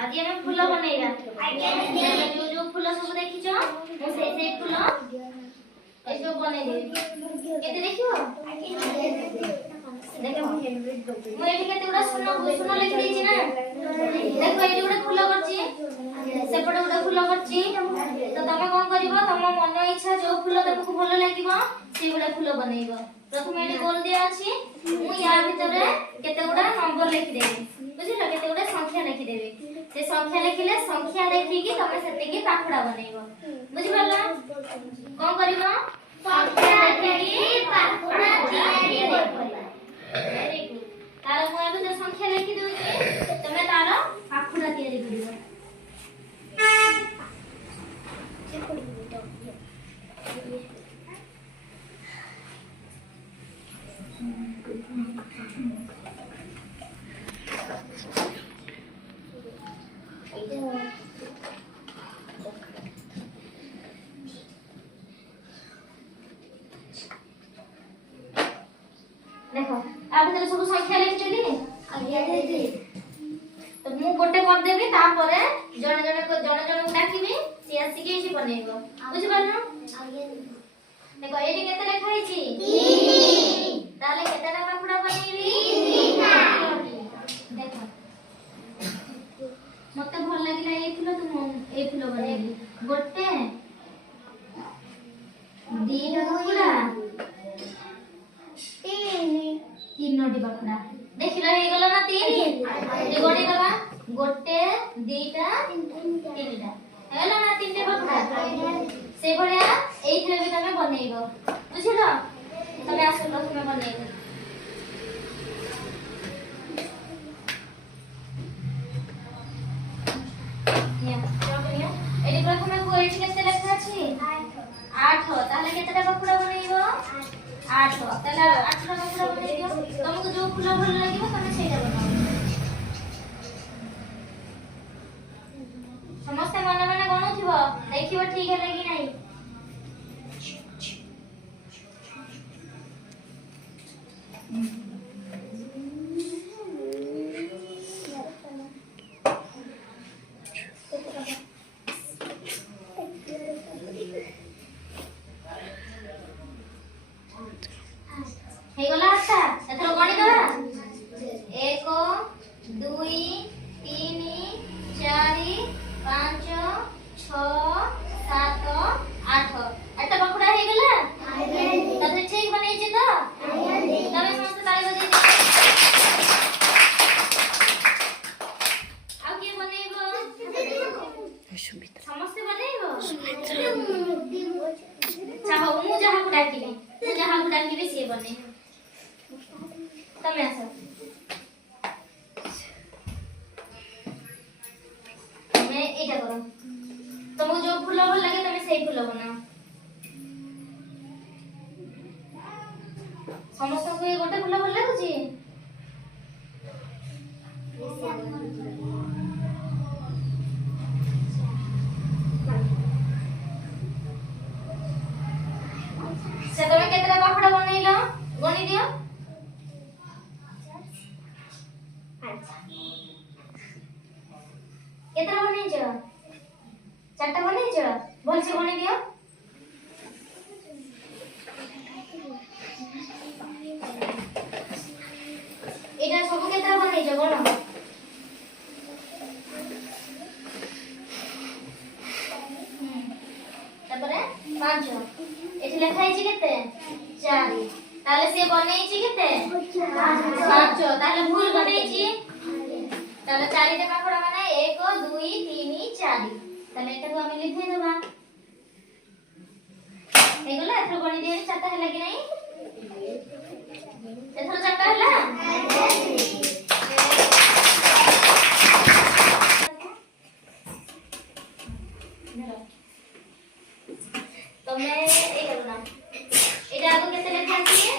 आज हम फूल बनेगा जो जो फूल सब देखिछ मु से फूल ए सब बने दे केते देखियो देखो मु एठी केते गुडा सुनो लिख देछि ना देखो एठी गुडा फूल करछि सेपटे गुडा फूल करछि तो तमे कोन करिवो तम मन इच्छा जो फूल तुमको भलो लागिवो से गुडा फूल बनेइबो प्रथम एठी गोल दिया अछि मु या भितरे केते गुडा नंबर लिख देबी बुझिलो केते गुडा संख्या लिख देबी से संख्या लिखिले संख्या देखि कि तमे सेते की पाखुडा बनेइबो बुझि परला कोन करिवो संख्या देखि पाखुडा तैयारी करला वेरी गुड तार मु एबे तो संख्या लिखि दोछि तमे तार पाखुडा तैयारी करिवो देखो आ भीतर सब संख्या लिखचली आगे दे तो मु गोटे कर देबी ता परे जण जण को डाकिबी से आसी के एठी बनेइबो बुझि पारना आगे देखो एठी केते लेखा हिची 3 ताले केतेटा पाखुडा बनेइबी 3 देखो मते भल लागिला ए फूल तो ए फूल बनेइबी गोटे दीटा पाखुडा तीनोटी पाखुडा देखिला हे गला ना 3 ए गणी दबा गोटे दीटा तीनटा हेला ना 3टे पाखुडा से भलिया एइथले भी तमे बनेइबो बुझिलो तमे आसलो तमे बनेइबो या चलिए एडी प्रथमे को एठी केते लेखा अछि 8 ताले केतेटा पाखुडा बनेइबो 8 ताले 8टा पाखुडा बनेइबो तुमको जो फूल भल लागिबो तमे सेटा बनाओ समस्त मन मन गणुथिबो देखिबो ठीक है कि नहीं हे गला आटा एथरो गणी दवा 1 2 3 4 5 6 7 8 एटा पकड़ा हे गला तबे ठीक बनै छै त तबे समस्त ताली बजै छै आ के बनेइबो सुमित्रा समस्त बनेइबो चाहो मु जहा को डाकिबी से बने तमे आसो मैं एटा करो तुमको जो फूल भल लगे तमे सेही फूल बनाओ समस्त को गोटे फूल भल लागुची से तमे केतरा पाखुडा बनैलो गणी दियो केतरा बनैछ चारटा बनैछ भल से गणी दियो एटा सब केतरा बनैछ गण तापरे 5 एठी लेखा हिची केते 4 ताले से बनैछि केते 5 ताले भूल बनैछि ताले 4 टे पाखुडा माने 1 2 3 4 ताले एटा को हम लिखै देबा हे गला एथरो गणी दिए 4टा हला कि नहीं एथरो 4टा हला तमे ए करना एटा आगो केते लेखा अछि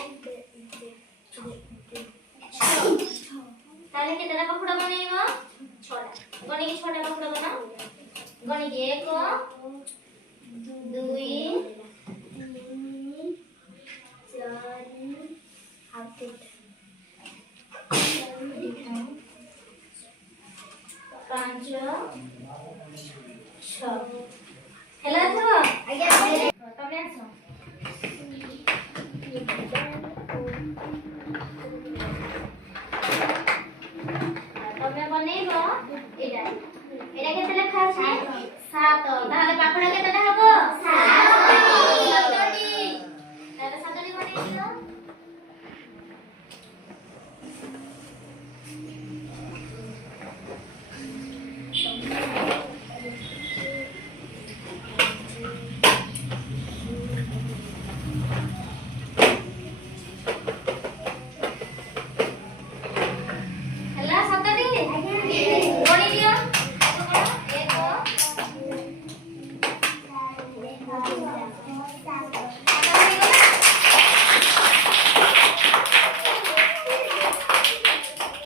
ताले केतेटा पाखुडा बनेइबो 6टा गणी के 6टा पाखुडा बनाओ गणी के 1 2 3 4 5 5 6 ହେଲା ଏଥର ଆଜ୍ଞା ତମେ ଆସ ତମେ ବନେଇବ ଏଇଟା କେତେ ଲେଖା ଅଛି 7 ତାହେଲେ ପାଖଟା କେତେଟା ହବ 7